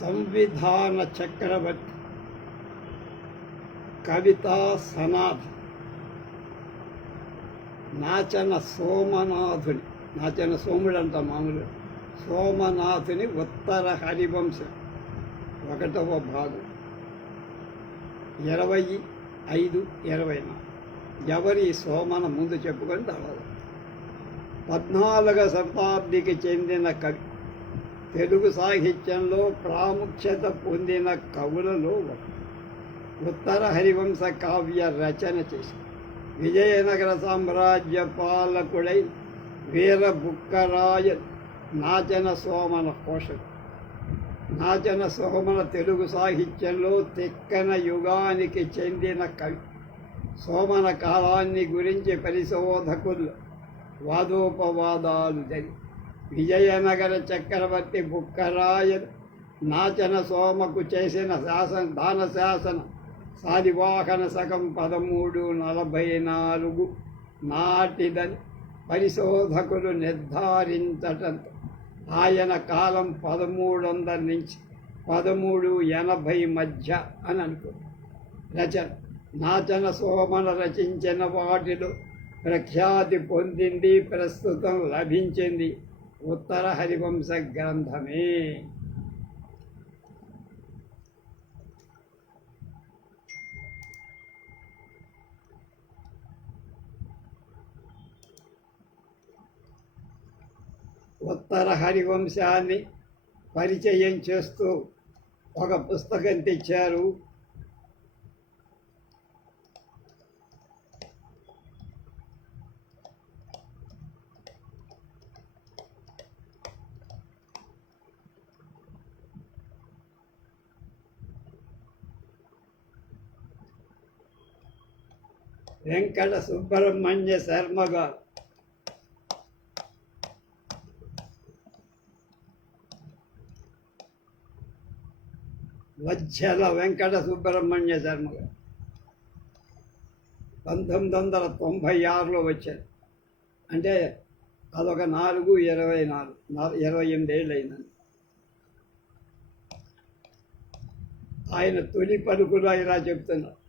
సంవిధాన చక్రవర్తి కవితా సనాథ్ నాచన సోమనాథుని నాచన సోముడు అంట మామూలుగా సోమనాథుని ఉత్తర హరివంశం ఒకటవ భాగం. ఇరవై ఐదు ఇరవై నాలుగు. ఎవరి సోమన ముందు చెప్పుకొని తర్వాత. పద్నాలుగో శతాబ్దికి చెందిన కవి. తెలుగు సాహిత్యంలో ప్రాముఖ్యత పొందిన కవులలో ఉత్తర హరివంశ కావ్య రచన చేసి విజయనగర సామ్రాజ్య పాలకుడై వీర బుక్కరాయ నాచన సోమన పోషకుడు. నాచన సోమన తెలుగు సాహిత్యంలో తిక్కన యుగానికి చెందిన కవి. సోమన కాలాన్ని గురించి పరిశోధకులు వాదోపవాదాలు జరిగి విజయనగర చక్రవర్తి బుక్కరాయ నాచన సోమకు చేసిన శాసన దాన శాసన సాదివాహన శకం పదమూడు నలభై నాలుగు నాటిదని పరిశోధకులు నిర్ధారించటంతో ఆయన కాలం పదమూడు వందల నుంచి పదమూడు ఎనభై మధ్య అని అనుకుంది రచన. నాచన సోమన రచించిన వాటిలో ప్రఖ్యాతి పొందింది ప్రస్తుతం లభించింది ఉత్తర హరివంశ గ్రంథమే ఉత్తర హరివంశాన్ని పరిచయం చేస్తూ ఒక పుస్తకం తెచ్చారు. వెంకట సుబ్రహ్మణ్య శర్మ గారు. వజ్జల వెంకట సుబ్రహ్మణ్య శర్మ గారు. పంతొమ్మిది వందల తొంభై ఆరులో వచ్చారు. అంటే అదొక నాలుగు ఇరవై నాలుగు ఇరవై ఎనిమిది ఏళ్ళు అయిందండి. ఆయన తొలి పలుకులో ఇలా చెప్తున్నారు.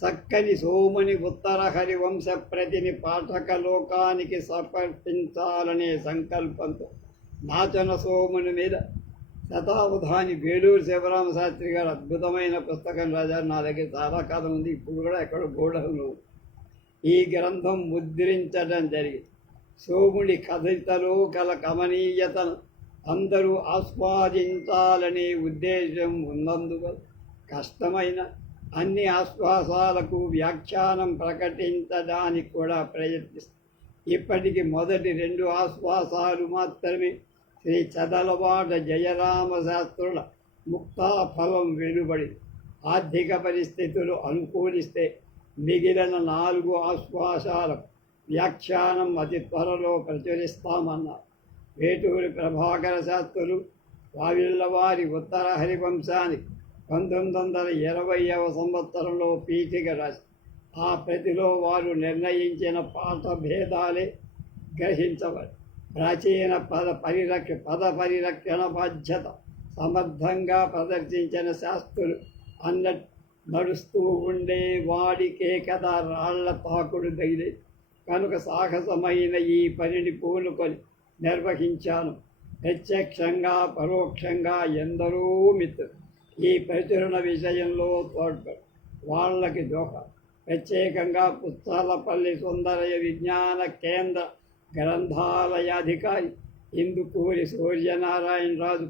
చక్కని సోముని ఉత్తర హరివంశ ప్రతిని పాఠక లోకానికి సమర్పించాలనే సంకల్పంతో నాచన సోముని మీద శతావధాని వేలూరు శివరామ శాస్త్రి గారు అద్భుతమైన పుస్తకం రాజారు నా దగ్గర చాలా కాలం ఉంది. ఇప్పుడు కూడా ఎక్కడ గోడలు ఈ గ్రంథం ముద్రించడం జరిగింది. సోముడి కథితలో కల కమనీయతను అందరూ ఆస్వాదించాలనే ఉద్దేశం ఉన్నందువల్ల కష్టమైన అన్ని ఆశ్వాసాలకు వ్యాఖ్యానం ప్రకటించడానికి కూడా ప్రయత్నిస్తుంది ఇప్పటికి మొదటి రెండు ఆశ్వాసాలు మాత్రమే శ్రీ చదలవాడ జయరామశాస్త్రుల ముక్తాఫలం వెలువడి ఆర్థిక పరిస్థితులు అనుకూలిస్తే మిగిలిన నాలుగు ఆశ్వాసాల వ్యాఖ్యానం అతి త్వరలో ప్రచురిస్తామన్నారు. వేటూరి ప్రభాకర శాస్త్రులు వావిళ్ళవారి ఉత్తర హరివంశానికి పంతొమ్మిది వందల ఇరవైవ సంవత్సరంలో పీఠిక రాసి ఆ ప్రతిలో వారు నిర్ణయించిన పాఠ భేదాలే గ్రహించబడి ప్రాచీన పద పరిరక్ష పద పరిరక్షణ బాధ్యత సమర్థంగా ప్రదర్శించిన శాస్త్రులు అన్న నడుస్తూ ఉండే వాడికే కదా రాళ్ళ తాకుడు తగిలే కనుక సాహసమైన ఈ పనిని పూనుకొని నిర్వహించాను. ప్రత్యక్షంగా పరోక్షంగా ఎందరో మిత్రులు ఈ ప్రచురణ విషయంలో తోడ్పడు వాళ్ళకి దోహ. ప్రత్యేకంగా పుస్తాలపల్లి సుందరయ విజ్ఞాన కేంద్ర గ్రంథాలయాధికారి ఇందుకూరి సూర్యనారాయణ రాజు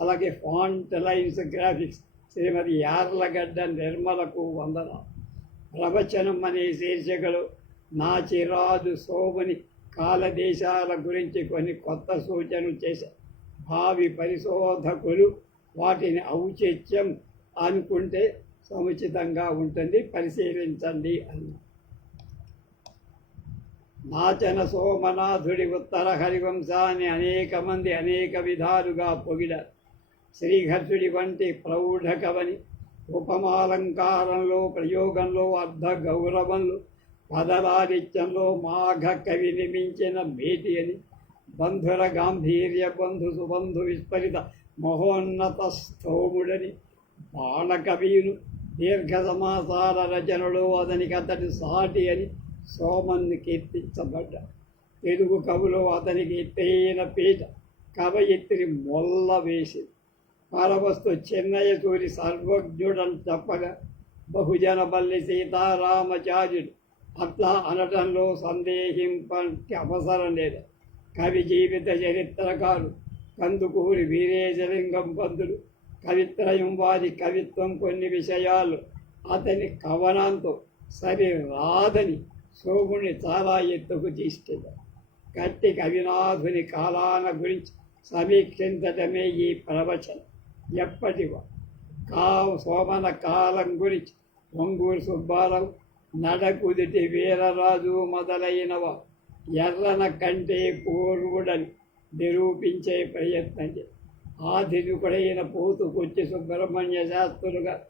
అలాగే font lines graphics Shrimati Yarlagadda నిర్మలకు వందన. ప్రవచనం అనే శీర్షికలో నాచిరాజు సోమని కాలదేశాల గురించి కొన్ని కొత్త సూచనలు చేశారు భావి పరిశోధకులు వాటిని ఔచిత్యం అనుకుంటే సముచితంగా ఉంటుంది పరిశీలించండి అన్న. నాచన సోమనాథుడి ఉత్తర హరివంశాన్ని అనేక మంది అనేక విధాలుగా పొగిడారు. శ్రీఘర్షుడి వంటి ప్రౌఢ కవని ఉపమాలంకారంలో ప్రయోగంలో అర్ధ గౌరవంలో పదలాదిత్యంలో మాఘ కవిని మించిన భేటి అని బంధుర గాంభీర్య బంధు సుబంధు విస్ఫలిత మహోన్నత స్థోముడని బాణకవియును దీర్ఘ సమాసార రచనలో అతనికి అతడి సాటి అని సోమన్ని కీర్తించబడ్డ. తెలుగు కవులు అతనికి ఎత్తైన పీట కవయిత్రి మొల్ల వేసింది పరవస్తు చెన్నయ్య సూరి సర్వజ్ఞుడని చెప్పగా బహుజన బల్లి సీతారామచార్యుడు. అట్లా అనటంలో సందేహింపటి అవసరం లేదు. కవి జీవిత చరిత్రకారు కందుకూరి వీరేశలింగం పంతులు కవిత్రయం వారి కవిత్వం కొన్ని విషయాలు అతని కవనంతో సరి రాదని సోముని చాలా ఎత్తుకు తీసుకెళ్ళారు కట్టి కవినాథుని కాలాన గురించి సమీక్షించటమే ఈ ప్రవచనం. ఎప్పటివో కా సోమన కాలం గురించి ఒంగూరు సుబ్బారావు నడకుదిటి వీరరాజు మొదలైనవ ఎర్రన కంటే పూర్వుడని నిరూపించే ప్రయత్నం ఆధునికుడైన పోతుకొచ్చి సుబ్రహ్మణ్య శాస్త్రులుగా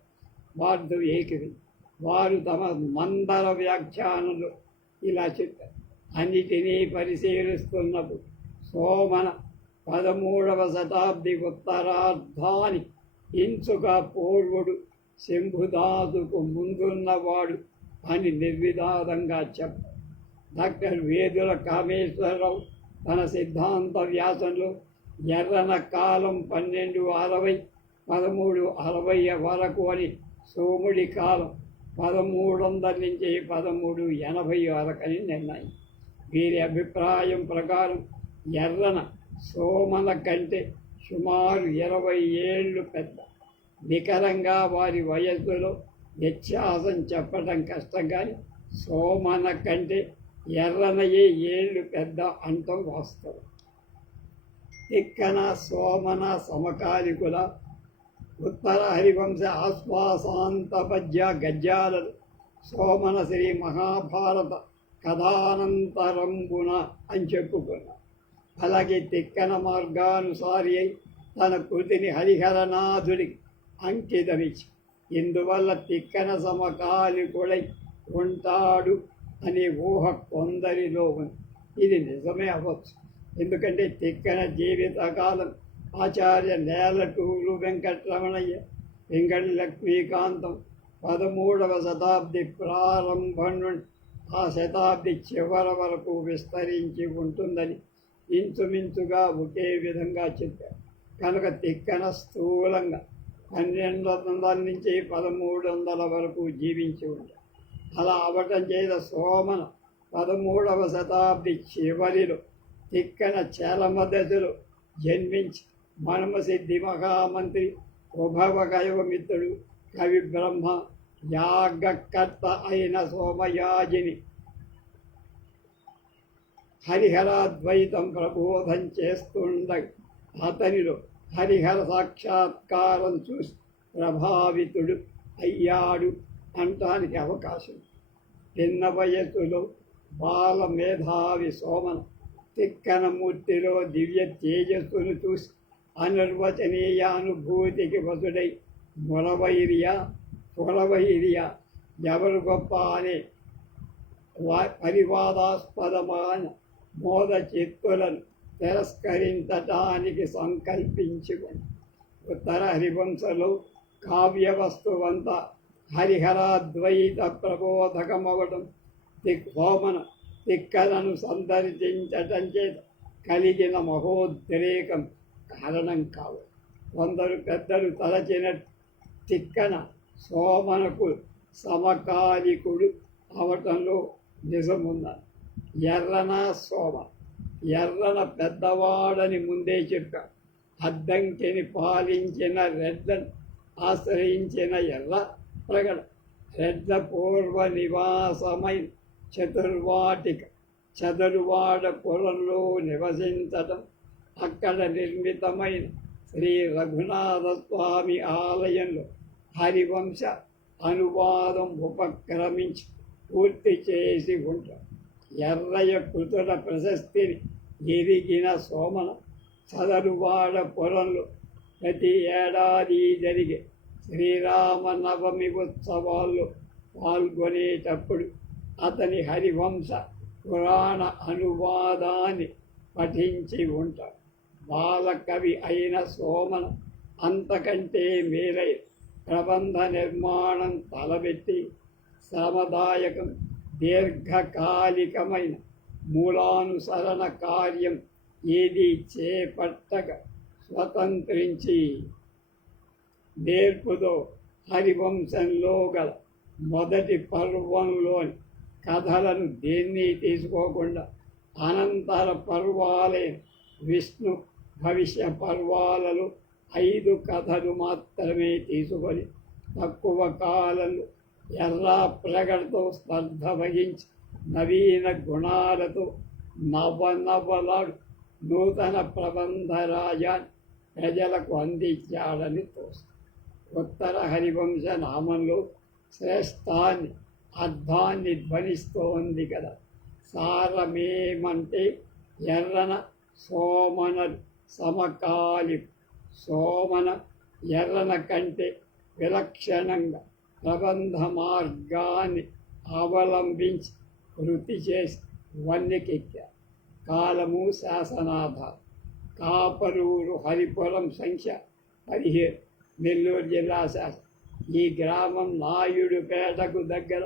వార్ధు ఏకిరి. వారు తమ మందర వ్యాఖ్యానులు ఇలా చెప్పారు. అన్నిటినీ పరిశీలిస్తున్నప్పుడు సోమన పదమూడవ శతాబ్ది ఉత్తరార్ధాని ఇంచుగా పూర్వుడు శంభుదాసుకు ముందున్నవాడు అని నిర్విధాదంగా చెప్పారు. డాక్టర్ వేదుల కామేశ్వరరావు తన సిద్ధాంత వ్యాసంలో ఎర్రన కాలం పన్నెండు అరవై పదమూడు అరవై వరకు అని సోముడి కాలం పదమూడు వందల నుంచి పదమూడు ఎనభై వరకని నిర్ణయం. వీరి అభిప్రాయం ప్రకారం ఎర్రన సోమన కంటే సుమారు ఇరవై ఏళ్ళు పెద్ద. నికరంగా వారి వయస్సులో వ్యత్యాసం చెప్పడం కష్టం కానీ సోమన కంటే ఎర్రనయే ఏళ్ళు పెద్ద అంటం వాస్తవం. తిక్కన సోమన సమకాలికుల ఉత్తర హరివంశ ఆశ్వాసాంతపద్య గజ్జాల సోమన శ్రీ మహాభారత కథానంతరంబున అని చెప్పుకున్న. అలాగే తిక్కన మార్గానుసారి అయి తన కృతిని హరిహరనాథుడి అంకితమిచ్చి ఇందువల్ల తిక్కన సమకాలికుడై ఉంటాడు అనే ఊహ కొందరిలో ఉంది. ఇది నిజమే అవ్వచ్చు. ఎందుకంటే తిక్కన జీవితకాలం ఆచార్య నేలటూరు వెంకటరమణయ్య వెంకట లక్ష్మీకాంతం పదమూడవ శతాబ్ది ప్రారంభం నుండి ఆ శతాబ్ది చివరి వరకు విస్తరించి ఉంటుందని ఇంచుమించుగా ఒకే విధంగా చెప్పారు. కనుక తిక్కన స్థూలంగా పన్నెండు వందల నుంచి పదమూడు వందల వరకు జీవించి ఉంటారు. అలా అవటం చేత సోమన పదమూడవ శతాబ్ది చివరిలో తిక్కన చలమ దశలో జన్మించి మనమసిద్ధి మహామంత్రి ఉభవకయోమిత్రుడు కవి బ్రహ్మ యాగకర్త అయిన సోమయాజిని. హరిహరాద్వైతం ప్రబోధం చేస్తుండ అతనిలో హరిహర సాక్షాత్కారం చూసి ప్రభావితుడు అయ్యాడు. అంటానికి అవకాశం. చిన్న వయస్సులో బాల మేధావి సోమన తిక్కనమూర్తిలో దివ్య తేజస్సును చూసి అనిర్వచనీయ అనుభూతికి వసుడై మొలవైరియా సురవైర్య ఎవరు గొప్ప అనే పరివాదాస్పదమైన మోద చిత్తులను తిరస్కరించటానికి సంకల్పించుకుని ఉత్తర హరివంశలో కావ్య వస్తువంతా హరిహరాద్వైత ప్రబోధకమవటం దిక్హోమన దిక్కలను సందర్శించటం చేత కలిగిన మహోద్రేకం కారణం కావు. కొందరు పెద్దలు తలచిన తిక్కన సోమనకు సమకాలికుడు అవటంలో నిజమున్నది. ఎర్రన సోమ ఎర్రన పెద్దవాడని ముందే చెప్పాడు అద్దంకిని పాలించిన రెడ్లను ఆశ్రయించిన ఎర్ర ప్రగడ పూర్వ నివాసమైన చతుర్వాటిక చదురువాడ పొలంలో నివసించటం అక్కడ నిర్మితమైన శ్రీ రఘునాథ స్వామి ఆలయంలో హరివంశ అనువాదం ఉపక్రమించి పూర్తి చేసి ఉంటాం ఎర్రయ కృతుల ప్రశస్తిని ఎరిగిన సోమన చదరువాడ పొలంలో ప్రతి ఏడాది జరిగే శ్రీరామనవమి ఉత్సవాల్లో పాల్గొనేటప్పుడు అతని హరివంశ పురాణ అనువాదాన్ని పఠించి ఉంటాడు. బాలకవి అయిన సోమన అంతకంటే మేలై ప్రబంధ నిర్మాణం తలబెట్టి శ్రమదాయకం దీర్ఘకాలికమైన మూలానుసరణ కార్యం ఏది చేపట్టక స్వతంత్రించి నేర్పుతో హరివంశంలో గల మొదటి పర్వంలోని కథలను దేన్ని తీసుకోకుండా అనంతర పర్వాలైన విష్ణు భవిష్య పర్వాలలో ఐదు కథలు మాత్రమే తీసుకొని తక్కువ కాలంలో ఎర్రా ప్రగడతో స్పర్ధ వహించి నవీన గుణాలతో నవనవలాడు నూతన ప్రబంధరాజాన్ని ప్రజలకు అందించాడని తోస్తుంది ఉత్తర హరివంశ నామంలో శ్రేష్టాన్ని అర్థాన్ని ధ్వనిస్తోంది కదా. సారమేమంటే ఎర్రన సోమనలు సమకాలి. సోమన ఎర్రన కంటే విలక్షణంగా ప్రబంధ మార్గాన్ని అవలంబించి వృత్తి చేసి వన్నెకెక్కారు. కాలము శాసనాధారం. కాపరూరు హరిపురం సంఖ్య పదిహేను నెల్లూరు జిల్లా శాసనం ఈ గ్రామం నాయుడుపేటకు దగ్గర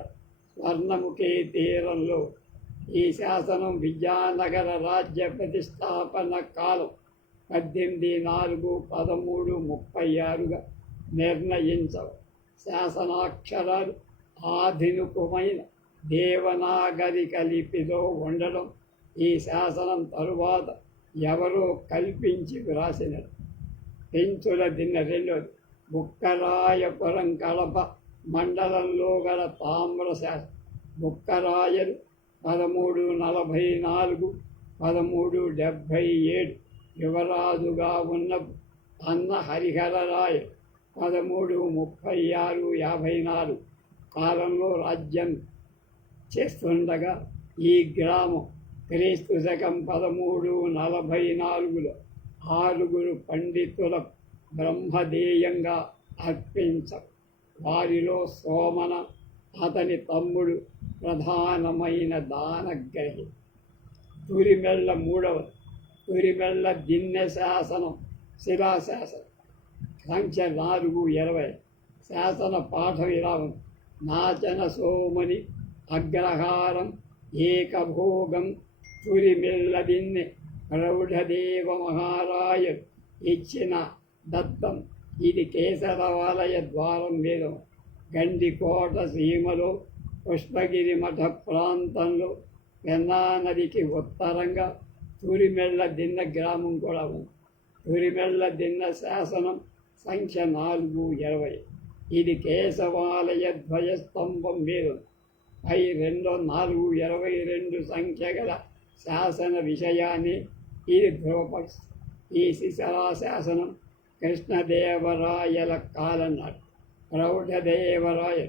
స్వర్ణముఖి తీరంలో. ఈ శాసనం విద్యానగర రాజ్య ప్రతిష్టాపన కాలం పద్దెనిమిది నాలుగు పదమూడు ముప్పై ఆరుగా నిర్ణయించవు శాసనాక్షరాలు ఆధునికమైన దేవనాగరిక లిపిలో ఉండడం ఈ శాసనం తరువాత ఎవరో కల్పించి వ్రాసినది పెంచుల దిన్న రెండోది. బుక్కరాయపురం కడప మండలంలో గల తామ్రశా ముక్కరాయలు బుక్కరాయలు పదమూడు నలభై నాలుగు పదమూడు డెబ్భై ఏడు యువరాజుగా ఉన్న అన్న హరిహరరాయ పదమూడు ముప్పై ఆరు యాభై నాలుగు కాలంలో రాజ్యం చేస్తుండగా ఈ గ్రామం క్రీస్తు శకం పదమూడు నలభై నాలుగులో ఆరుగురు పండితుల బ్రహ్మదేయంగా అర్పించ వారిలో సోమన అతని తమ్ముడు ప్రధానమైన దానగ్రహి. తురిమెళ్ళ మూడవ తురిమెళ్ళ దిన్నె శాసనం శిలాశాసనం. సంఖ్య నాలుగు ఇరవై. శాసన పాఠ విరామం నాచన సోమని అగ్రహారం ఏకభోగం తురిమెళ్ళ దిన్నె ప్రౌఢదేవ మహారాయ ఇచ్చిన దత్తం ఇది కేశవాలయ ద్వారం మీద గండికోట సీమలో పుష్పగిరి మఠ ప్రాంతంలో పెన్నా నదికి ఉత్తరంగా తూరిమెళ్ళ దిన్న గ్రామం కూడా ఉంది. తూరిమెళ్ళ దిన్న శాసనం సంఖ్య నాలుగు ఇరవై. ఇది కేశవాలయ ధ్వజస్తంభం మీద పై రెండు నాలుగు ఇరవై రెండు సంఖ్య గల శాసన విషయాన్ని ఇది ధ్రువపరుస్తుంది ఈ శిశరా శాసనం కృష్ణదేవరాయల కాలనాడు. ప్రౌఢదేవరాయ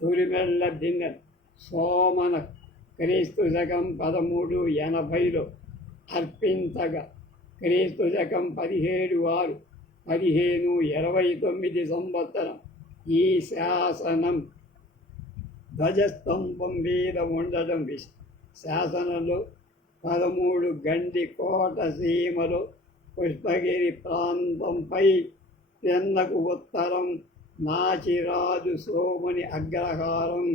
తురిమెళ్ళ దిన్న సోమన క్రీస్తు శకం పదమూడు ఎనభైలో అర్పించగా. క్రీస్తు శకం పదిహేడు ఆరు పదిహేను ఇరవై తొమ్మిది సంవత్సరం ఈ శాసనం. ధ్వజస్తంభం మీద ఉండడం విషయం శాసనంలో పదమూడు గండి కోట సీమలో పుష్పగిరి ప్రాంతంపై తెన్నకు ఉత్తరం నాచిరాజు సోముని అగ్రహారం.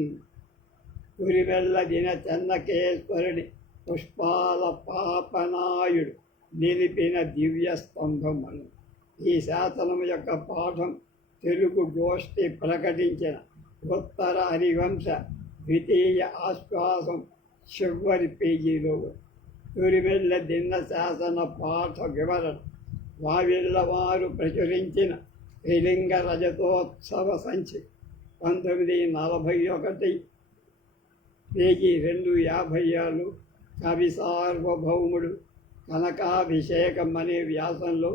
కురివెల్ల దిన చెన్నకేశ్వరుని పుష్పాల పాపనాయుడు నిలిపిన దివ్య స్తంభములు ఈ శాసనం యొక్క పాఠం తెలుగు గోష్ఠి ప్రకటించిన ఉత్తర హరివంశ ద్వితీయ ఆశ్వాసం చివరి పేజీలో తురిమెల్ల దిన్న శాసన పాఠ వివరణ. వావిళ్ళవారు ప్రచురించిన త్రిలింగ రజతోత్సవ సంచి పంతొమ్మిది నలభై ఒకటి పేజీ రెండు యాభై ఆరు కవి సార్వభౌముడు కనకాభిషేకం అనే వ్యాసంలో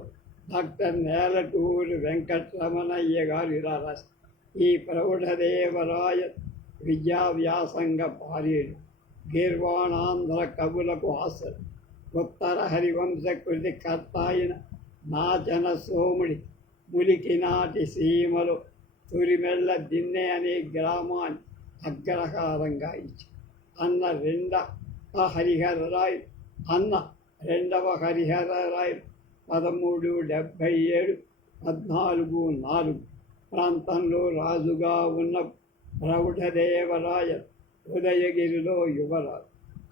డాక్టర్ నేలటూరు వెంకటరమణయ్య గారు ఇలా రాశారు ఈ ప్రౌఢదేవరాయ విద్యావ్యాసంగా పారేడు. గీర్వాణాంధ్ర కవులకు ఆశలు ఉత్తర హరివంశ కృతి కర్త అయిన నాచన సోముడి ములికినాటి సీమలో తురిమెళ్ళ దిన్నె అనే గ్రామాన్ని అగ్రహారంగా ఇచ్చి అన్న రెండ హరిహరరాయ్ అన్న రెండవ హరిహరరాయ్ పదమూడు డెబ్భై ఏడు పద్నాలుగు నాలుగు ప్రాంతంలో రాజుగా ఉన్న ప్రౌఢదేవరాయ ఉదయగిరిలో యువరాజు.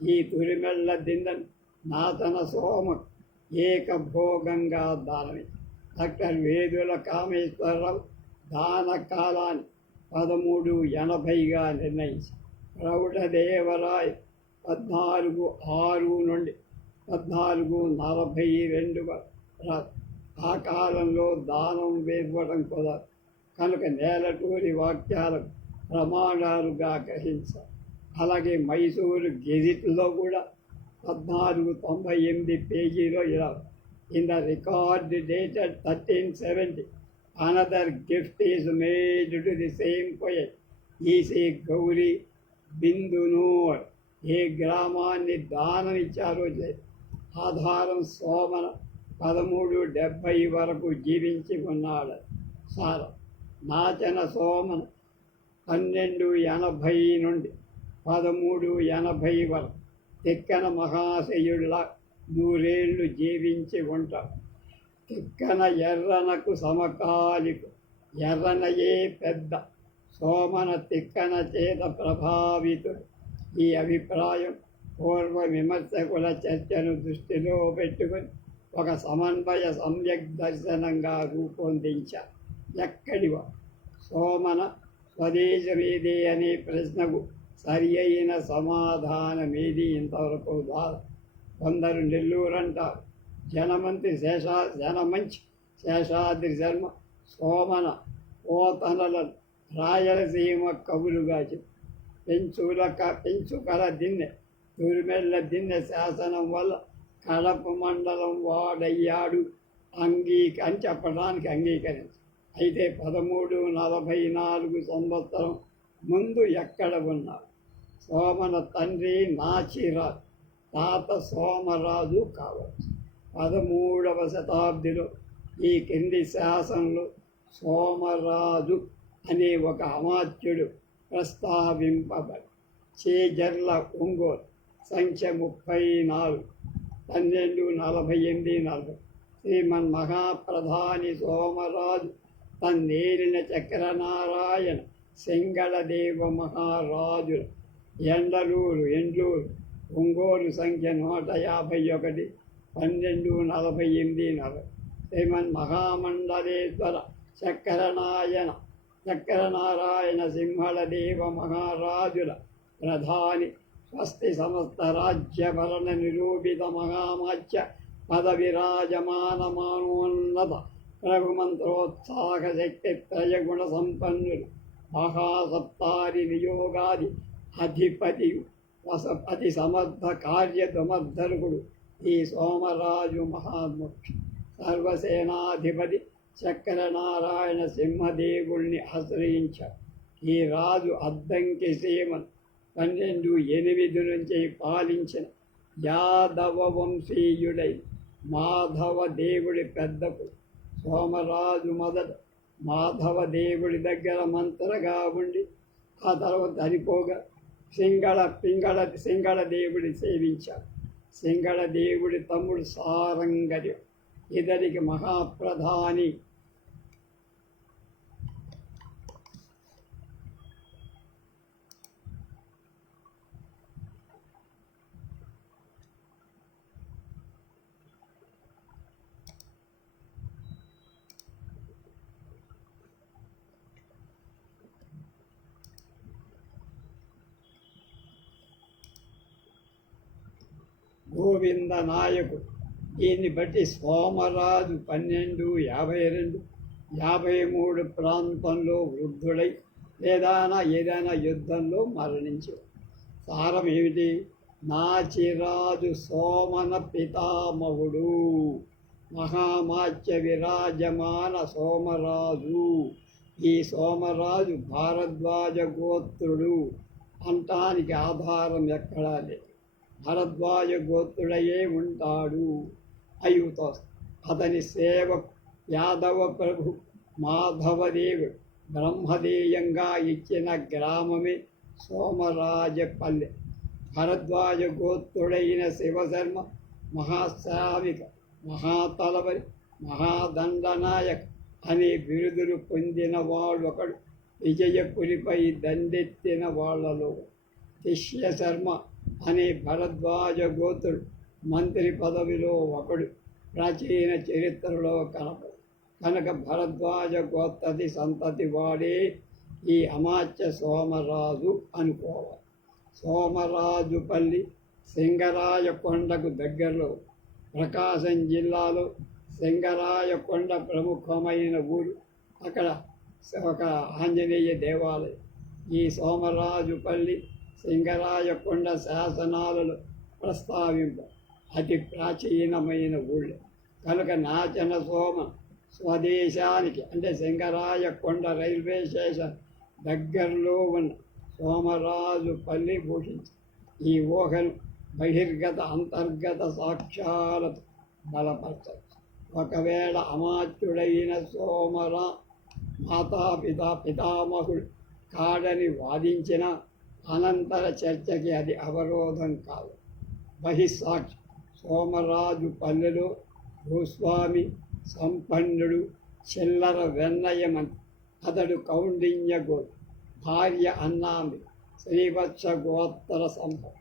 ఈ తురిమెళ్ళ దిండను నాతన సోమ ఏకభోగంగా దానమి డాక్టర్ వేదుల కామేశ్వరరావు దాన కాలాన్ని పదమూడు ఎనభైగా నిర్ణయించి ప్రౌఢదేవరాయ పద్నాలుగు ఆరు నుండి పద్నాలుగు నలభై రెండు ఆ కాలంలో దానం వేయడం కుదరదు. కనుక నేలటూరి వాక్యాలకు ప్రమాణాలుగా గ్రహించారు అలాగే మైసూరు గెజిట్లో కూడా పద్నాలుగు తొంభై ఎనిమిది పేజీలో ఇలా in the record dated thirteen seventy another gift is made to the same poet EC Gauri బిందునూర్ ఏ గ్రామాన్ని దానం ఇచ్చారో ఆధారం సోమన పదమూడు డెబ్భై వరకు జీవించి ఉన్నాడు సార. నాచన సోమన పన్నెండు ఎనభై నుండి పదమూడు ఎనభై వరకు తిక్కన మహాశయుళ్ళ నూరేళ్ళు జీవించి ఉంట తిక్కన ఎర్రనకు సమకాలికు ఎర్రనయే పెద్ద సోమన తిక్కన చేత ప్రభావితుడు. ఈ అభిప్రాయం పూర్వ విమర్శకుల చర్చను దృష్టిలో పెట్టుకొని ఒక సమన్వయ సమ్యక్ దర్శనంగా రూపొందించారు. ఎక్కడివా? సోమన స్వదేశమేదే అనే ప్రశ్నకు సరి అయిన సమాధానమేది ఇంతవరకు? ద్వారా కొందరు నెల్లూరంటారు. జనమంతి శేషా జనమంచి శేషాద్రి శర్మ సోమన పోతనల రాయలసీమ కవులుగా చెప్పి పెంచుల పెంచుకల దిన్నె తురిమెళ్ళ దిన్నె శాసనం వల్ల కడప మండలం వాడయ్యాడు అంగీ అని చెప్పడానికి అంగీకరించు అయితే పదమూడు నలభై నాలుగు సంవత్సరం ముందు ఎక్కడ ఉన్నారు? సోమన తండ్రి నాచిరాజు తాత సోమరాజు కావచ్చు. పదమూడవ శతాబ్దిలో ఈ కింది శాసనంలో సోమరాజు అనే ఒక అమాత్యుడు ప్రస్తావింపబడి చేజర్ల ఒంగోలు సంఖ్య ముప్పై నాలుగు పన్నెండు నలభై ఎనిమిది నలభై. శ్రీమన్ మహాప్రధాని సోమరాజు తన్నేలిన చక్రనారాయణ సింగళదేవ మహారాజుల ఎండలూరు ఎండ్లూరు ఒంగోలు సంఖ్య నూట యాభై ఒకటి పన్నెండు నలభై ఎనిమిది నలభై. శ్రీమన్ మహామండలేశ్వర చక్రనాయన చక్రనారాయణ సింహళదేవ మహారాజుల ప్రధాని స్వస్తి సమస్త రాజ్యభరణ నిరూపిత మహామాచ్య పద విరాజమానమానోన్నత ప్రభుమంత్రోత్సాహ శక్తి త్రయగుణ సంపన్నులు. మహాసప్తారి నియోగాది అధిపతి వసపతి సమర్థ కార్యదమర్ధరుడు ఈ సోమరాజు మహాముఖ్య. సర్వసేనాధిపతి చక్రనారాయణ సింహదేవుణ్ణి ఆశ్రయించాడు ఈ రాజు అద్దంకి సీమను పన్నెండు ఎనిమిది నుంచి పాలించిన యాదవ వంశీయుడై మాధవ దేవుడి పెద్దకు సోమరాజు మొదట మాధవ దేవుడి దగ్గర మంత్రగా ఉండి ఆ తర్వాత అనిపోగా సింగళ పింగళ సింగళ దేవుడి సేవించాడు. సింగళ దేవుడి తమ్ముడు సారంగడి ఇతనికి మహాప్రధాని. గోవింద నాయకుడు దీన్ని బట్టి సోమరాజు పన్నెండు యాభై రెండు యాభై మూడు ప్రాంతంలో వృద్ధుడై ఏదైనా ఏదైనా యుద్ధంలో మరణించాడు. సారం ఏమిటి? నాచిరాజు సోమన పితామహుడు మహామాచ్య విరాజమాన సోమరాజు. ఈ సోమరాజు భారద్వాజ గోత్రుడు. అంటానికి ఆధారం ఎక్కడా లేదు. భరద్వాజ గోత్రుడయే ఉంటాడు. అయుతో అతని సేవ యాదవ ప్రభు మాధవదేవుడు బ్రహ్మదేయంగా ఇచ్చిన గ్రామమే సోమరాజపల్లె. భరద్వాజ గోత్రుడైన శివశర్మ మహాశ్రావిక మహాతలవరి మహాదండనాయక్ అనే బిరుదులు పొందిన వాడు ఒకడు విజయపురిపై దండెత్తిన వాళ్ళలో శిష్య శర్మ అనే భరద్వాజ గోత్రుడు మంత్రి పదవిలో ఒకడు. ప్రాచీన చరిత్రలో కనపడు కనుక భరద్వాజ గోత్తది సంతతి వాడే ఈ అమాత్య సోమరాజు అనుకోవాలి. సోమరాజుపల్లి సింగరాయకొండకు దగ్గరలో ప్రకాశం జిల్లాలో సింగరాయకొండ ప్రముఖమైన ఊరు. అక్కడ ఒక ఆంజనేయ దేవాలయం. ఈ సోమరాజుపల్లి సింగరాయకొండ శాసనాలలో ప్రస్తావింప అతి ప్రాచీనమైన ఊళ్ళు. కనుక నాచన సోమ స్వదేశానికి అంటే సింగరాయకొండ రైల్వే స్టేషన్ దగ్గరలో ఉన్న సోమరాజు పల్లి భూషించి ఈ ఊహను బహిర్గత అంతర్గత సాక్ష్యాలతో బలపరచచ్చు ఒకవేళ అమాత్యుడైన సోమరా మాతాపిత పితామహుడు కాడని వాదించిన అనంతర చర్చకి అది అవరోధం కాదు. బహిస్సాక్షి సోమరాజు పల్లెలో భూస్వామి సంపన్నుడు చిల్లర వెన్నయమని అతడు కౌండిన్య భార్య అన్నామి శ్రీవత్స గోత్తర సంపద.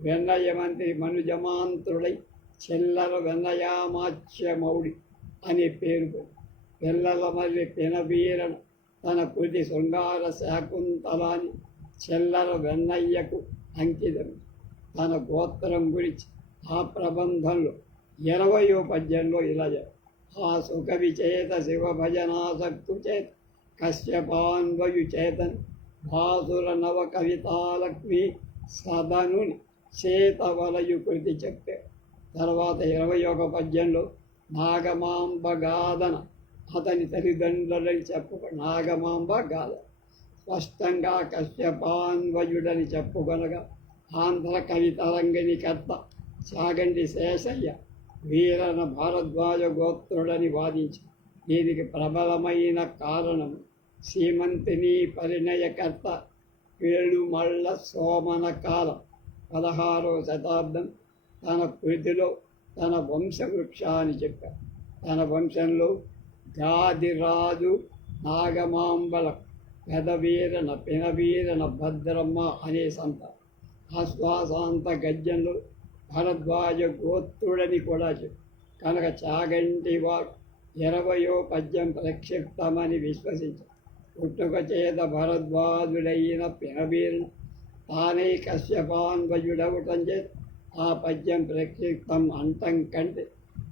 వెన్నయమంత్రి మనుజమాంతుడై చిల్లర వెన్నయామాచ్యమౌడి అనే పేరు పిల్లల మళ్ళీ పినబీరను తన కృతి శృంగార శాకుంతలాన్ని చెల్లర వెన్నయ్యకు అంకితం తన గోత్రం గురించి ఆ ప్రబంధంలో ఇరవయో పద్యంలో ఇలా ఆ సుఖ విచేత శివ భజనాసక్తు చేత కశ్యపాన్వయు చేతన్ భాసుర నవ కవితాలక్ష్మి సదనుని చేతవలయు కృతి చెప్పాడు తర్వాత ఇరవై ఒక పద్యంలో నాగమాంబ గాదన అతని తల్లిదండ్రులని చెప్పు. నాగమాంబ గాథ. స్పష్టంగా కశ్యపాన్వయుడని చెప్పుకొనగా ఆంధ్ర కవితరంగిణి కర్త సాగండి శేషయ్య వీరన భారద్వాజ గోత్రుడని వాదించి దీనికి ప్రబలమైన కారణం సీమంతిని పరిణయకర్త వేణుమళ్ళ సోమన కాలం. పదహారవ శతాబ్దం తన కృతిలో తన వంశవృక్షాన్ని చెప్పారు. తన వంశంలో గాదిరాజు నాగమాంబల పెదవీరన పినవీరన భద్రమ్మ అనే సంత. ఆశ్వాసాంత గద్యంలో భరద్వాజ గోత్రుడని కూడా చెప్పు. కనుక చాగంటి వారు ఇరవయో పద్యం ప్రక్షిప్తమని విశ్వసించారు పుట్టుక చేత భరద్వాజుడైన పినవీరుడు తానే కశ్యపాన్వయుడవటం చేత ఆ పద్యం ప్రక్షిప్తం అంతం కంటే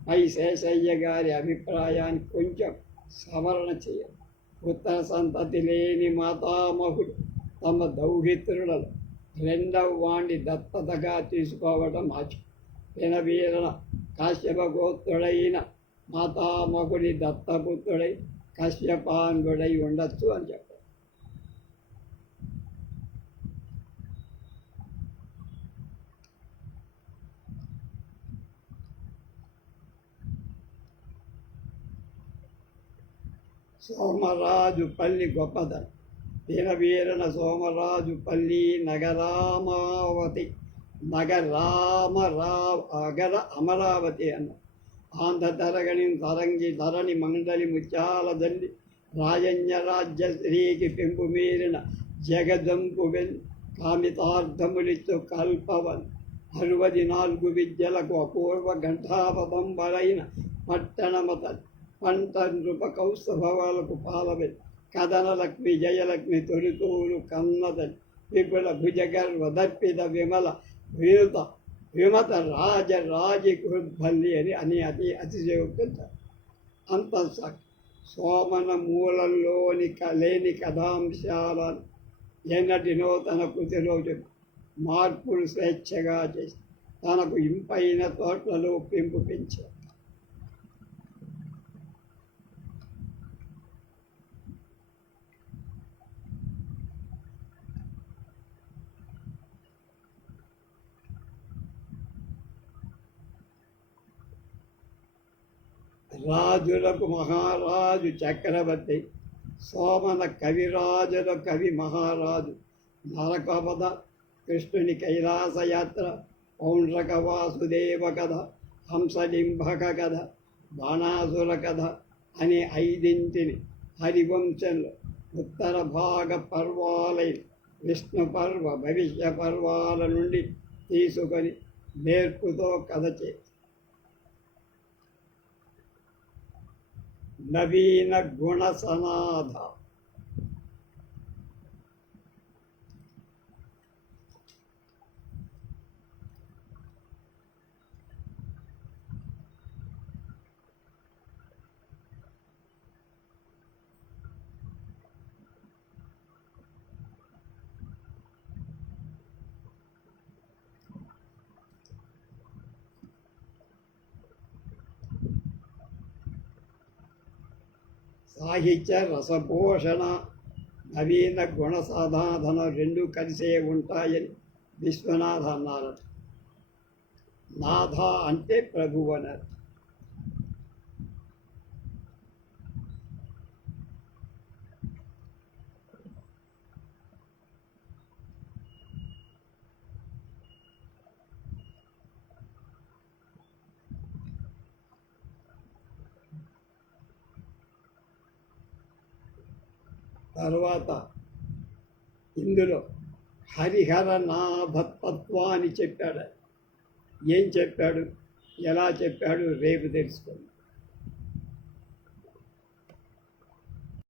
పై శేషయ్య గారి అభిప్రాయాన్ని కొంచెం సవరణ చేయాలి ఉత్తర సంతతి లేని మాతామహుడు తమ దౌహిత్రులను రెండవ వాణ్ణి దత్తతగా తీసుకోవడం ఆచు. పినవీరన కాశ్యప గోత్రుడైన మాతామహుడి దత్తపుత్రుడై కశ్యపాంగుడై ఉండొచ్చు అని చెప్పారు. సోమరాజు పల్లి గొప్పదనం. వీరవీరన సోమరాజు పల్లి నగరామావతి నగరామరా అగర అమరావతి అన్న. ఆంధ్ర తరగని తరంగి ధరణి మండలి ముత్యాలదండి రాజన్య రాజ్య స్త్రీకి పెంపు మీరిన జగదంపు వెన్ కామితార్థములిచ్చు కల్పవన్. అరవది నాలుగు విద్యలకు అపూర్వ ఘంటాపదంబరైన పట్టణమత పంట నృప కౌస్తభవాలకు పాలవెన్ కథనలక్ష్మి జయలక్ష్మి తొలితూరు కన్నదని విపుల భుజగర్వ దర్పిత విమల వినుత విమత రాజ రాజకృద్భల్లి అని అని అతి అతిశయోక్తి అంత సోమన మూలంలోని క- లేని కథాంశాలను ఎన్నటినో తన కృతిలో చెప్పి మార్పులు స్వేచ్ఛగా చేసి తనకు ఇంపైన తోటలో పెంపు పెంచారు. రాజులకు మహారాజు చక్రవర్తి సోమన కవిరాజుల కవి మహారాజు నరకపద కృష్ణుని కైలాసయాత్ర పౌండ్రక వాసుదేవ కథ హంసలింభక కథ బాణాసుర కథ అనే ఐదింటిని హరివంశంలో ఉత్తర భాగ పర్వాలైన విష్ణు పర్వ భవిష్య పర్వాల నుండి తీసుకొని నేర్పుతో కథ చే నవీన గుణ సనాథ సాహిత్య రసపోషణ నవీన గుణ సాధాధన రెండు కలిసే ఉంటాయని విశ్వనాథ అన్నారట నాథ అంటే ప్రభువు అన్నారు తర్వాత ఇందులో హరిహర నాభతత్వాన్ని చెప్పాడు. ఏం చెప్పాడు? ఎలా చెప్పాడు? రేపు తెలుసుకుందాం.